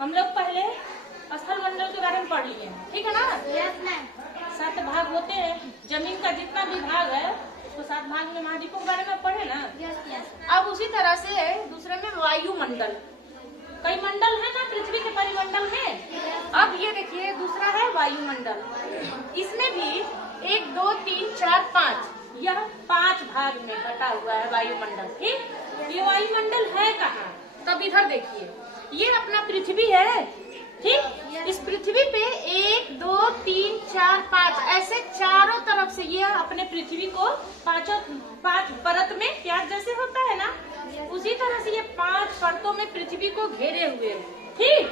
हम लोग पहले स्थल मंडल के बारे में पढ़ लिए हैं, ठीक है ना? Yes ma'am. 7 भाग होते हैं। जमीन का जितना भी भाग है उसको 7 भाग में महाद्वीपों के बारे में पढ़े ना? Yes yes. अब उसी तरह से दूसरे में वायुमंडल। कई मंडल है ना पृथ्वी के परिमंडल में। अब ये देखिए दूसरा है वायुमंडल। इसमें भी 1 2 3 4 5 यह 5 भाग में बटा हुआ है वायुमंडल। ठीक, ये वायुमंडल है कहाँ? तब इधर देखिए, ये अपना पृथ्वी है। ठीक, इस पृथ्वी पे 1 2 3 4 5 ऐसे चारों तरफ से ये अपने पृथ्वी को 5 परत में प्याज जैसे होता है ना, उसी तरह से ये 5 परतों में पृथ्वी को घेरे हुए है। ठीक,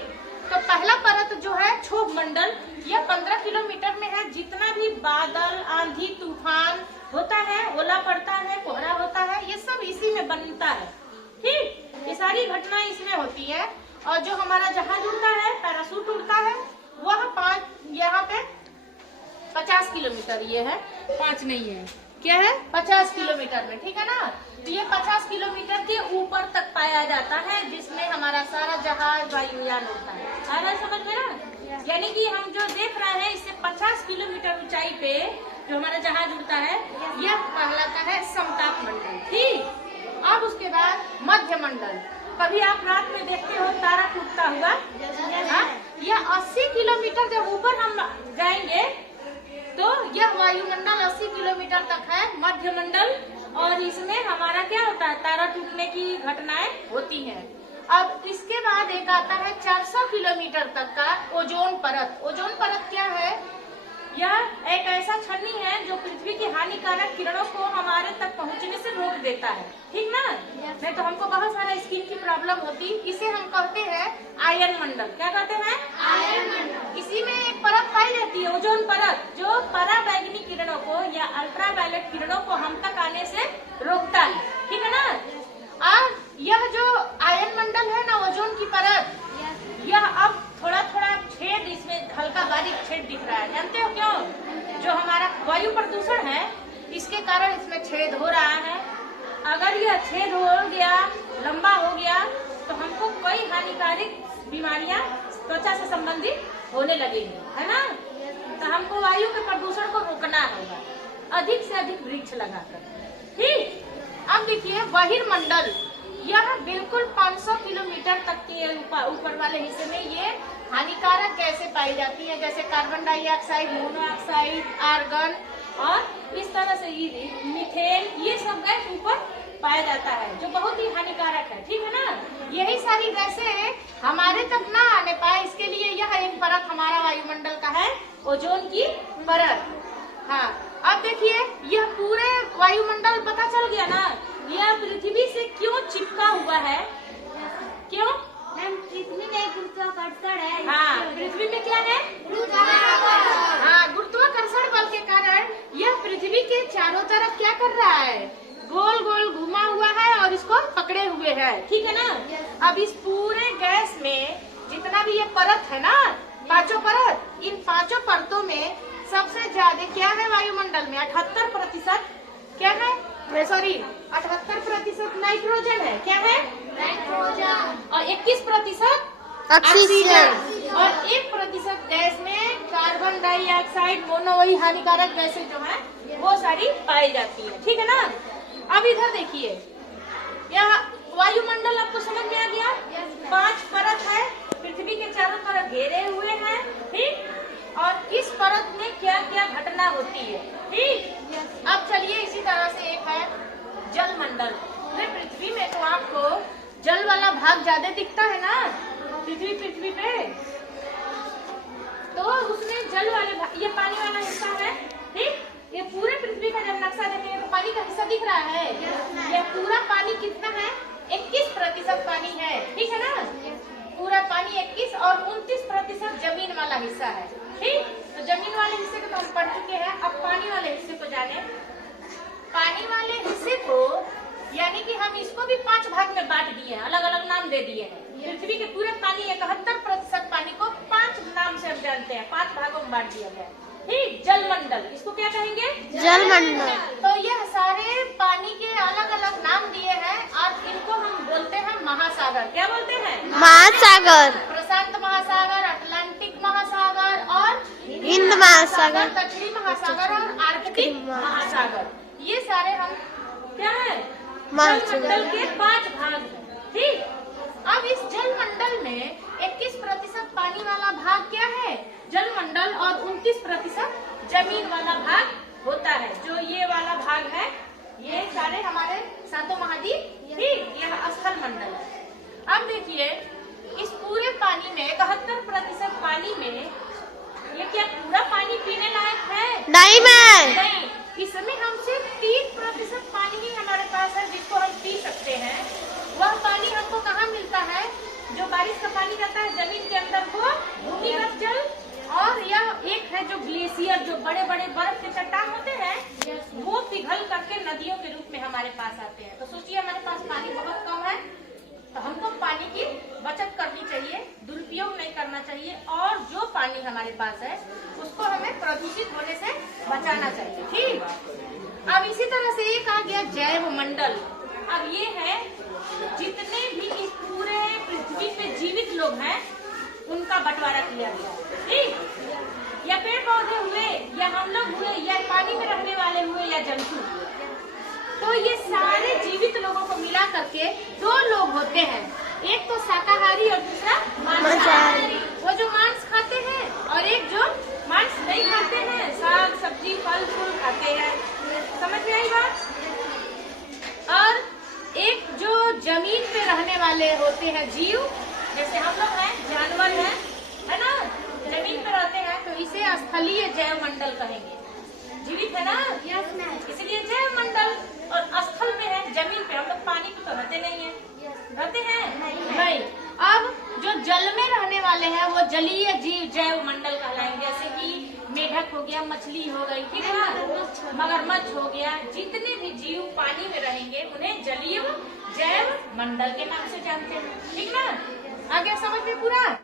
तो पहला परत जो है क्षोभ मंडल, यह 15 किलोमीटर में है। जितना भी बादल, आंधी, तूफान होता है, ओला पड़ता है, कोहरा होता है, ये सब इसी में बनता है। ठीक, ये सारी घटनाएं इसमें होती है। और जो हमारा जहाज उड़ता है, पैराशूट उड़ता है, वह 5 यहाँ पे 50 किलोमीटर ये है, 5 नहीं है, क्या है 50 किलोमीटर में। ठीक है ना? तो ये 50 किलोमीटर के ऊपर तक पाया जाता है, जिसमें हमारा सारा जहाज वायुयान होता है। आ रहा है समझ में ना? यानी कि हम जो देख रहे हैं इससे 50 किलोमीटर ऊंचाई पे जो हमारा जहाज उड़ता है, यह कहलाता है समताप मंडल। ठीक, अब उसके बाद मध्य मंडल। कभी आप रात में देखते हो तारा टूटता हुआ? यह 80 किलोमीटर जब ऊपर हम जाएंगे तो यह वायुमंडल 80 किलोमीटर तक है, मध्य मंडल। और इसमें हमारा क्या होता है, तारा टूटने की घटनाएं होती हैं। अब इसके बाद एक आता है 400 किलोमीटर तक का ओजोन परत। ओजोन परत क्या है? यह एक ऐसा छन्नी है जो पृथ्वी की हानिकारक किरणों को हमारे तक पहुंचने से रोक देता है। ठीक ना? नहीं तो हमको बहुत सारा स्किन की प्रॉब्लम होती। इसे हम कहते हैं आयन मंडल। क्या कहते हैं? आयन मंडल। इसी में एक परत पाई जाती है, ओजोन परत, जो पराबैंगनी किरणों को या अल्ट्रावायलेट किरणों को हम तक आने से रोकता है। ठीक है ना? और यह जो आयन मंडल है ना, ओजोन की परत, यह अब थोड़ा थोड़ा छेद, इसमें हल्का बारीक छेद दिख रहा है। जानते हो क्यों? जो हमारा वायु प्रदूषण है, इसके कारण इसमें छेद हो रहा है। अगर यह छेद हो गया, लंबा हो गया, तो हमको कई हानिकारक बीमारियां त्वचा से संबंधित होने लगेंगी, है ना? तो हमको वायु के प्रदूषण को रोकना होगा अधिक से अधिक वृक्ष लगाकर। ठीक, अब देखिए बहिर्मंडल। यह बिल्कुल 500 किलोमीटर तक के ऊपर वाले हिस्से में ये हानिकारक गैसें पाई जाती है, जैसे कार्बन डाइऑक्साइड, मोनोऑक्साइड, आर्गन और इस तरह से मीथेन, ये सब गैस ऊपर पाया जाता है जो बहुत ही हानिकारक है। ठीक है ना? यही सारी गैसें हमारे तक ना आने पाए, इसके लिए यह एक परत हमारा वायुमंडल का है, ओजोन की परत। हाँ, अब देखिए यह पूरे वायुमंडल पता चल गया ना, यह पृथ्वी से क्यों चिपका हुआ है? क्यों? मैम पृथ्वी में गुरुत्वाकर्षण है। हाँ, पृथ्वी में क्या है? गुरुत्वाकर्षण। हाँ, गुरुत्वाकर्षण बल के कारण यह पृथ्वी के चारों तरफ क्या कर रहा है? गोल गोल घुमा हुआ है और इसको पकड़े हुए है। ठीक है ना? अब इस पूरे गैस में जितना भी ये परत है ना, 5 परत, इन 5 परतों में सबसे ज्यादा क्या है वायुमंडल में? 78% क्या है? सॉरी, 78% नाइट्रोजन है। क्या है? नाइट्रोजन। और 21% ऑक्सीजन। और 1% गैस में कार्बन डाइऑक्साइड, मोनो, वही हानिकारक गैसें जो है वो सारी पाई जाती है। ठीक है ना? अब इधर देखिए, यह वायुमंडल आपको समझ में आ गया? 5 परत है, पृथ्वी के चारों तरफ घेरे हुए हैं। ठीक, और इस परत में क्या क्या घटना होती है। ठीक, अब चलिए इसी तरह से एक है जल मंडल। पृथ्वी में तो आपको जल वाला भाग ज्यादा दिखता है ना, पृथ्वी पे, तो उसमें जल वाले भाग, ये पानी वाला हिस्सा है। ठीक, ये पूरे पृथ्वी का जब नक्शा देखेंगे तो पानी का हिस्सा दिख रहा है। यह पूरा पानी कितना है? 21% पानी है। ठीक है ना? पूरा पानी 21 और 29% जमीन वाला हिस्सा है। ठीक, तो जमीन वाले हिस्से को तो हम पढ़ चुके हैं। अब पानी वाले हिस्से को जाने। पानी वाले हिस्से को यानी कि हम इसको भी 5 भाग में बांट दिए हैं, अलग अलग नाम दे दिए हैं। पृथ्वी के पूरे पानी 71% पानी को 5 नाम से हम जानते हैं, 5 भागों में बांट दिया गया। ठीक, जल मंडल, इसको क्या कहेंगे? जल मंडल। तो यह सारे पानी के अलग अलग नाम दिए हैं और इनको हम बोलते हैं महासागर। क्या बोलते हैं? महासागर। प्रशांत महासागर, दक्षिणी महासागर और आर्कटिक महासागर, ये सारे हम क्या है जलमंडल के 5 भाग हैं। ठीक, अब इस जलमंडल में 21% पानी वाला भाग क्या है जलमंडल और 29% जमीन वाला भाग होता है। जो ये वाला भाग है ये सारे हमारे सातों महाद्वीप, ठीक, यह स्थल मंडल है। अब देखिए इस पूरे पानी में 71% पानी में ये क्या पूरा पानी पीने लायक है? नहीं मैम, नहीं, इसमें हम सिर्फ 3% पानी ही हमारे पास है जिसको हम पी सकते हैं। वह पानी हमको कहाँ मिलता है? जो बारिश का पानी रहता है जमीन के अंदर वो भूमिगत जल, और यह एक है जो ग्लेशियर, जो बड़े बड़े बर्फ के चट्टान होते हैं वो पिघल करके नदियों के रूप में हमारे पास आते हैं। तो सोचिए हमारे पास पानी बहुत कम है, तो हमको पानी की बचत करनी चाहिए, दुरुपयोग नहीं करना चाहिए, और जो पानी हमारे पास है उसको हमें प्रदूषित होने से बचाना चाहिए। ठीक, अब इसी तरह से एक आ गया जैव मंडल। अब ये है जितने भी इस पूरे पृथ्वी पे जीवित लोग हैं उनका बंटवारा किया गया। ठीक, या पेड़ पौधे हुए, या हम लोग हुए, या पानी में रहने वाले हुए, या जंतु हुए, तो ये सारे जीवित लोगों को मिला करके 2 लोग होते हैं, एक तो शाकाहारी और दूसरा मांसाहारी। वो जो मांस खाते हैं और एक जो मांस नहीं खाते हैं, साग सब्जी फल फूल खाते हैं। समझ में आई बात? और एक जो जमीन पे रहने वाले होते हैं जीव, जैसे हम लोग हैं, जानवर हैं, है ना, जमीन पे रहते हैं, तो इसे स्थलीय जैव मंडल कहेंगे। जीवित है ना, इसलिए जैव मंडल। और स्थल में है जमीन पे, हम लोग पानी पे तो रहते नहीं है, रहते हैं नहीं। अब जो जल में रहने वाले हैं वो जलीय जीव जैव मंडल कहलाएंगे, जैसे कि मेढक हो गया, मछली हो गई, ठीक है, मगरमच्छ हो गया। जितने भी जीव पानी में रहेंगे उन्हें जलीय जैव मंडल के नाम से जानते हैं। ठीक ना, आगे समझ में पूरा।